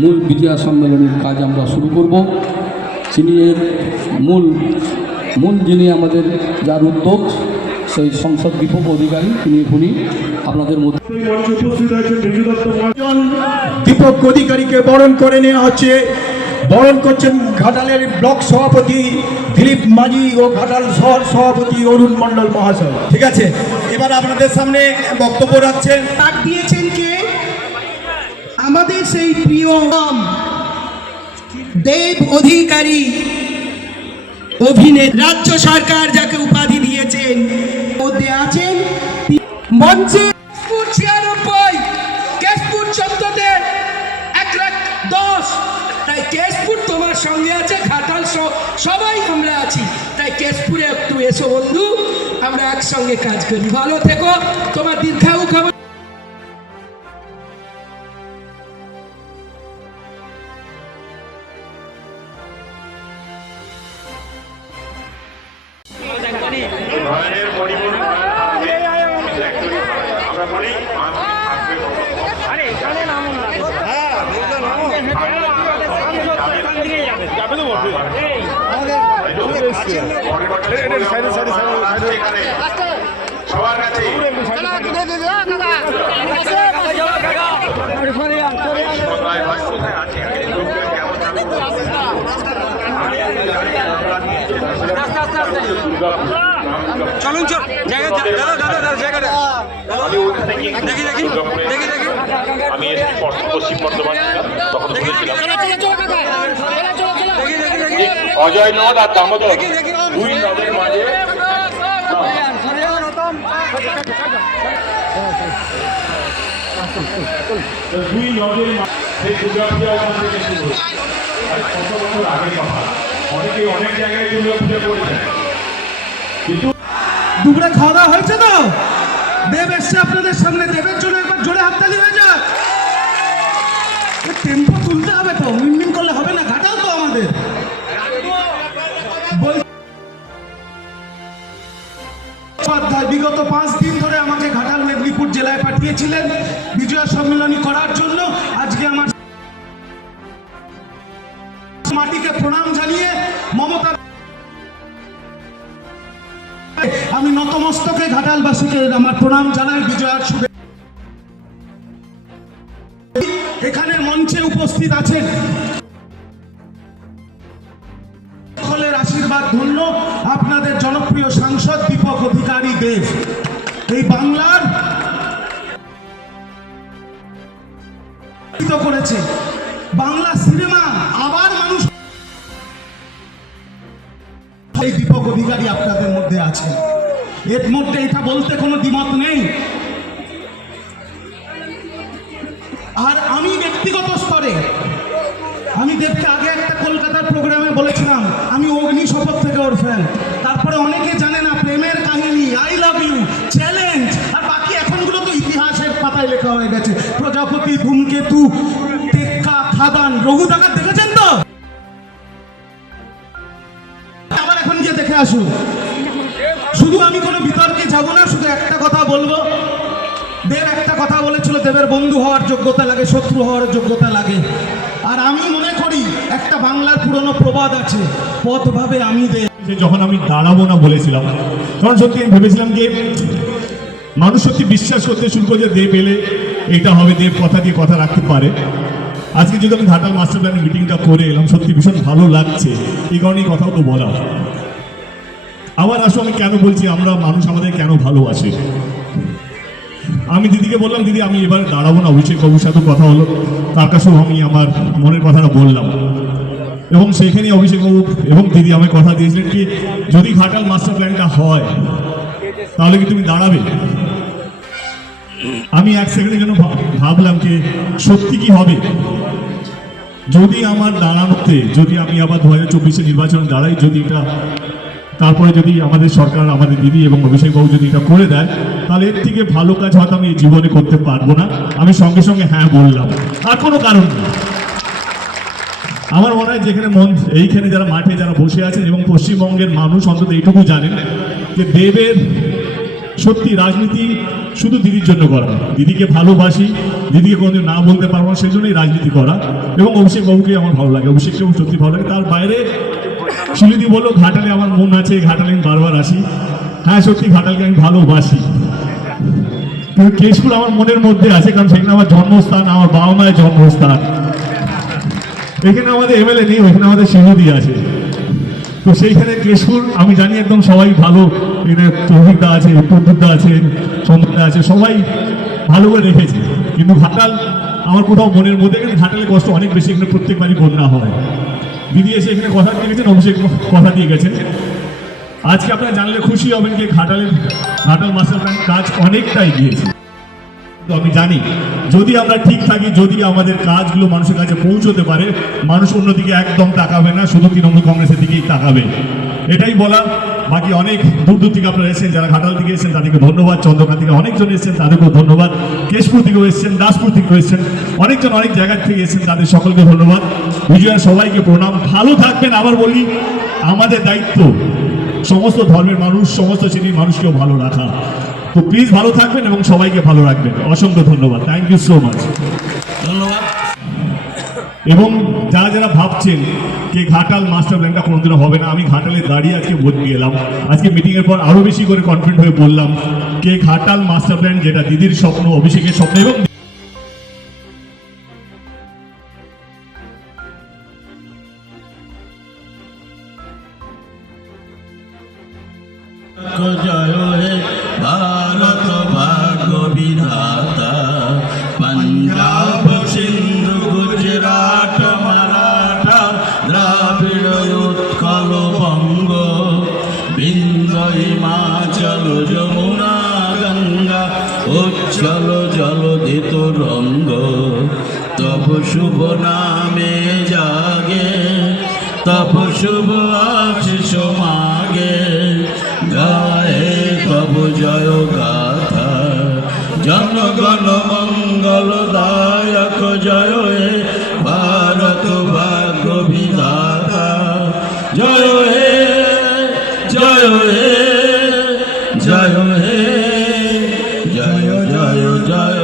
মূল বিজয়া সম্মেলনের কাজ আমরা শুরু করব। যিনি এর মূল মূল যিনি আমাদের যার উদ্যোগ সেই সংসদ বিপ্লব অধিকারী তিনি উনি আপনাদের মধ্যে দীপক অধিকারীকে বরণ করে নেওয়া হচ্ছে। বরণ করছেন ঘাটালের ব্লক সভাপতি দিলীপ মাঝি ও ঘাটাল শহর সভাপতি অরুণ মণ্ডল মহাশয়। ঠিক আছে? এবার আপনাদের সামনে বক্তব্য রাখছেন। কে আমাদের সেই প্রিয় দেব অধিকারী অভিনেতা। রাজ্য সরকার যাকে উপাধি দিয়েছেন, মধ্যে আছেন মঞ্চে কেশপুর এক লাখ দশ। তাই কেশপুর তোমার সঙ্গে আছে সবাই আমরা আছি। তাই কেশপুরে একটু এসো বন্ধু, আমরা একসঙ্গে কাজ করি। ভালো থেকো, তোমার দীর্ঘায়ু খাবার চলুন চল জায়গা দাদা দাদা দাদা জায়গাটা দেখি দেখি দেখি দেখি আমি পশ্চিম বর্ধমান তখন বলেছিলাম দেখি দেখি দেখি অজয় নদ আর দামোদর। দুই নদের মাঝে। দুই নদের সেই দুর্গাপূজা ওখান থেকে শুরু আর কত বছর আগের কথা। অনেকে অনেক জায়গায় দুর্গাপূজা করেছেন কিন্তু দুপুরে খাওয়া দাওয়া হয়েছে তো? দেব এসছে আপনাদের সামনে। দেবের জন্য একবার জোরে হাততালি হয়ে বিগত পাঁচ দিন ধরে আমাকে ঘাটাল মেদিনীপুর জেলায় পাঠিয়েছিলেন বিজয়া সম্মেলনী করার জন্য। আজকে আমার মাটিকে প্রণাম জানিয়ে মমতা আমি নতমস্তকে ঘাটালবাসীকে আমার প্রণাম জানাই, বিজয়ার শুভে এখানের মঞ্চে উপস্থিত আছেন। আশীর্বাদ ধন্য। আপনাদের জনপ্রিয় সাংসদ দীপক দেব। এই বাংলার করেছে। বাংলা সিনেমা আবার মানুষ এই দীপক অধিকারী আপনাদের মধ্যে আছে এর মধ্যে এটা বলতে কোনো দ্বিমত নেই। আর আমি ব্যক্তিগত স্তরে আমি দেবকে আগে একটা কলকাতার প্রোগ্রামে বলেছিলাম, আমি অগ্নি শপথ থেকে ওর ফ্যান তারপরে অনেকে জানে না, প্রেমের কাহিনী। প্রজাপতি ধূমকেতু, টেক্কা, খাদান রঘু ডাকাত দেখেছেন তো? আবার এখন গিয়ে দেখে আসুন। শুধু আমি কোনো বিতর্কে যাব না, শুধু একটা কথা বলব। দেব একটা কথা বলেছিল, দেবের বন্ধু হওয়ার যোগ্যতা লাগে, শত্রু হওয়ার যোগ্যতা লাগে। আর আমি মনে করি, একটা বাংলার পুরনো প্রবাদ আছে পথ ভাবে আমি দেব যখন আমি দাঁড়াবো না বলেছিলাম, তখন সত্যি আমি ভেবেছিলাম যে মানুষ সত্যি বিশ্বাস করতে শুরু করে দেব এলে এটা হবে দেব কথা দিয়ে কথা রাখতে পারে। আজকে যদি আমি ঘাটাল মাস্টার প্ল্যানের মিটিংটা করে এলাম, সত্যি ভীষণ ভালো লাগছে। এই কারণেই কথাগুলো বলা। আবার আসো, আমি কেন বলছি, আমরা মানুষ আমাদের কেন ভালোবাসে? আমি দিদিকে বললাম, দিদি, আমি এবার দাঁড়াবো না, অভিষেক বাবুর সাথে কথা হলো। তার কাছেও আমি আমার মনের কথাটা বললাম। এবং সেখানে অভিষেক অভিষেকবাবু এবং দিদি আমায় কথা দিয়েছিলেন কি, যদি ঘাটাল মাস্টার প্ল্যানটা হয়, তাহলে কি তুমি দাঁড়াবে? আমি এক সেকেন্ডের জন্য ভাব- ভাবলাম যে সত্যি কি হবে? যদি আমার দাঁড়ানোতে, যদি আমি আবার দু হাজার চব্বিশে নির্বাচন দাঁড়াই, যদি এটা তারপরে যদি আমাদের সরকার, আমাদের দিদি এবং অভিষেকবাবু যদি এটা করে দেয়, তাহলে এর থেকে ভালো কাজ হয়তো আমি জীবনে করতে পারব না। আমি সঙ্গে সঙ্গে হ্যাঁ বললাম। আর কোনো কারণ নেই। আমার মনে হয় যেখানে মন এইখানে যারা মাঠে যারা বসে আছেন এবং পশ্চিমবঙ্গের মানুষ অন্তত এইটুকু জানেন যে দেবের সত্যি রাজনীতি শুধু দিদির জন্য করা দিদিকে ভালোবাসি, দিদিকে কোনোদিন না বলতে পারব না সেই জন্যই রাজনীতি করা। এবং অভিষেক বাবুকে আমার ভালো লাগে অভিষেককে আমার সত্যি ভালো লাগে। তার বাইরে শিলিদি বলল, ঘাটালে আমার মন আছে ঘাটালে আমি বারবার আসি। হ্যাঁ সত্যি ঘাটালকে আমি ভালোবাসি। কিন্তু কেশপুর আমার মনের মধ্যে আছে, কারণ সেখানে আমার জন্মস্থান, আমার বাবা মায়ের জন্মস্থান। এখানে আমাদের এমএলএ নেই, ওখানে আমাদের শিশুদি আছে। তো সেইখানে কেশপুর, আমি জানি একদম সবাই ভালো। এখানে তৌহিকদা আছে প্রদ্যুৎদা আছে, চন্দ্রদা আছে, সবাই ভালো করে রেখেছে। কিন্তু ঘাটাল, আমার কোথাও মনের মধ্যে, কিন্তু ঘাটালে কষ্ট অনেক বেশি, এখানে প্রত্যেকবারই বন্যা হয়। দিদি এসে এখানে কথা দিয়ে গেছেন অভিষেক কথা দিয়ে গেছেন। আজকে আপনারা জানলে খুশি হবেন যে ঘাটালের, ঘাটাল মাস্টার প্ল্যান কাজ অনেকটাই গিয়েছে আমি জানি, যদি আমরা ঠিক থাকি, যদি আমাদের কাজগুলো মানুষের কাছে পৌঁছতে পারে, মানুষ অন্যদিকে একদম তাকাবে না, শুধু তৃণমূল কংগ্রেসের দিকেই তাকাবে। এটাই বলা। বাকি অনেক দূর দূর থেকে আপনারা এসেছেন, যারা ঘাটাল থেকে এসেছেন, তাদেরকে ধন্যবাদ। চন্দ্রকান্ত থেকে অনেকজন এসেছেন, তাদেরকেও ধন্যবাদ। কেশপুর থেকেও এসেছেন, দাসপুর থেকেও এসেছেন, অনেকজন অনেক জায়গা থেকে এসেছেন, তাদের সকলকে ধন্যবাদ। বিজয়া, সবাইকে প্রণাম। ভালো থাকবেন, আবার বলি, আমাদের দায়িত্ব, সমস্ত ধর্মের মানুষ, সমস্ত শ্রেণির মানুষকেও ভালো রাখা। তো প্লিজ ভালো থাকবেন এবং সবাইকে ভালো রাখবেন। অসংখ্য ধন্যবাদ। থ্যাংক ইউ সো মাচ ধন্যবাদ। এবং যারা যারা ভাবছেন যে ঘাটাল মাস্টার প্ল্যানটা কোনোদিনও হবে না আমি ঘাটালে দাঁড়িয়ে আজকে ভোট দিয়ে এলাম। আজকে মিটিংয়ের পর আরও বেশি করে কনফিডেন্ট হয়ে বললাম কে ঘাটাল মাস্টার প্ল্যান যেটা দিদির স্বপ্ন অভিষেকের স্বপ্ন এবং শুভ নামে জাগে তব শুভ আশিস মাগে। গায়ে তব জয় গাথা, জনগণ মঙ্গল দায়ক জয় হে ভারত ভাগ্য বিধাতা। জয় হে জয় হে জয় হে জয় জয় জয়।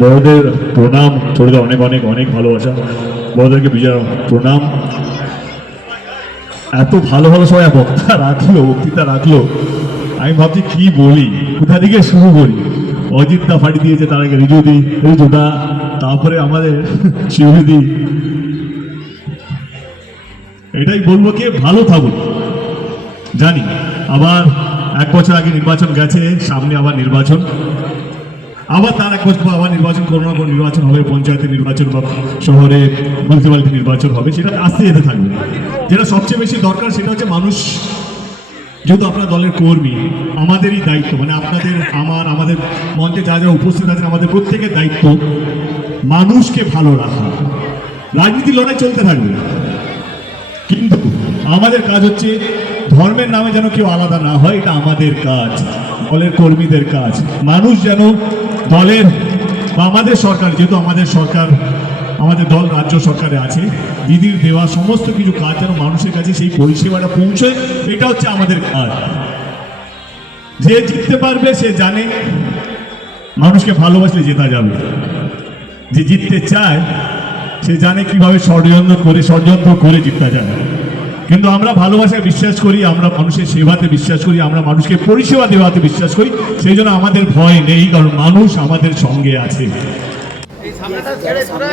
বড়দের প্রণাম ছোটদের অনেক অনেক অনেক ভালোবাসা। বড়দেরকে বিজয় প্রণাম। এত ভালো ভালো সবাই বক্তা রাখল, বক্তৃতা রাখল। আমি ভাবছি কি বলি? কোথা থেকে শুরু করি? অজিতদা ফাটি দিয়েছে, তার আগে রিজুদি রিজুদা তারপরে আমাদের শিবদি এটাই বলব কি ভালো থাকুন জানি, আবার এক বছর আগে নির্বাচন গেছে, সামনে আবার নির্বাচন। আবার তার এক বছর আবার নির্বাচন কোনো না নির্বাচন হবে পঞ্চায়েতের নির্বাচন বা শহরে মিউনিসিপ্যালিটি নির্বাচন হবে, সেটা আসতে যেতে থাকবে। যেটা সবচেয়ে বেশি দরকার সেটা হচ্ছে মানুষ, যেহেতু আপনার দলের কর্মী, আমাদেরই দায়িত্ব মানে আপনাদের, আমার, আমাদের মঞ্চে যা যা উপস্থিত আছেন, আমাদের প্রত্যেকের দায়িত্ব মানুষকে ভালো রাখা। রাজনীতি লড়াই চলতে থাকবে। কিন্তু আমাদের কাজ হচ্ছে ধর্মের নামে যেন কেউ আলাদা না হয়, এটা আমাদের কাজ, দলের কর্মীদের কাজ। মানুষ যেন দলের বা আমাদের সরকার, যেহেতু আমাদের সরকার, আমাদের দল রাজ্য সরকারে আছে দিদির দেওয়া সমস্ত কিছু কাজ যেন মানুষের কাছে সেই পরিষেবাটা পৌঁছয় এটা হচ্ছে আমাদের কাজ। যে জিততে পারবে, সে জানে মানুষকে ভালোবাসলে জেতা যাবে। যে জিততে চায়, সে জানে কীভাবে ষড়যন্ত্র করে ষড়যন্ত্র করে জিততে যায়। কিন্তু আমরা ভালোবাসায় বিশ্বাস করি আমরা মানুষের সেবাতে বিশ্বাস করি আমরা মানুষকে পরিষেবা দেওয়াতে বিশ্বাস করি সেই জন্য আমাদের ভয় নেই কারণ মানুষ আমাদের সঙ্গে আছে। যারা সামনে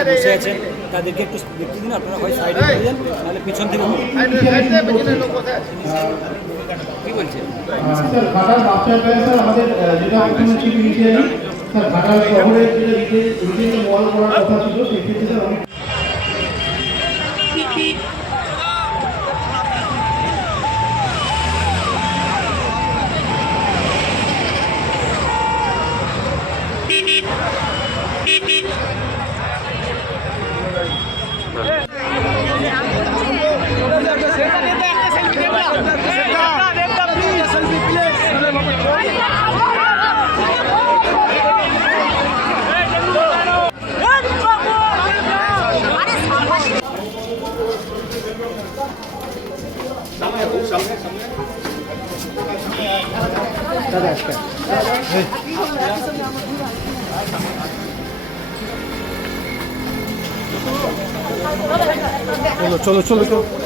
তাদেরকে একটু দেখতে দিন আপনারা হয় সাইডে যান নাহলে পিছন থেকে কি বলছেন? Sir Ghatal master plan sir আমাদের যেটা প্রথমে ছিল ইনিশিয়ালি স্যার ঘাটাল শহরের যেটা রিটেল রিটেল মল করার কথা ছিল সেক্ষেত্রে স্যার অনেক চলো চলো চলো